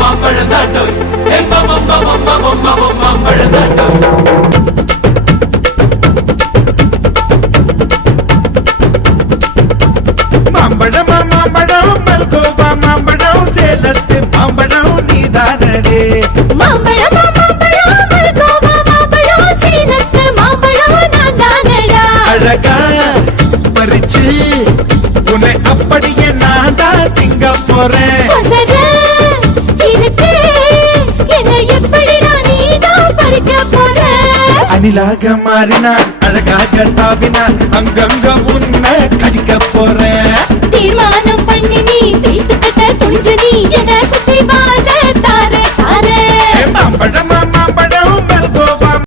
மாம்பழந்தாண்டோய் மாம்பழந்தாண்டோய் மாம்பழம் மாம்பழம் மல்கோவா மாம்பழம் சேலத்து மாம்பழம் நீதானடே மாம்பழம் மாம்பழம் மல்கோவா மாம்பழம் சேலத்து மாம்பழம் நான்தானடா அழகா பறிச்சு உன்னை அப்படியே நான் தான் திங்க போறேன் என்ன எப்படிடா நீதான் பறிக்க போற அணிலாக மாறினான் அழகாக தாவினான் அங்கங்க உன்னை கடிக்க போறேன் தீர்மானம் பண்ணி நீ தீர்த்து கட்ட துணிஞ்ச நீ என்ன சுத்தி வாழ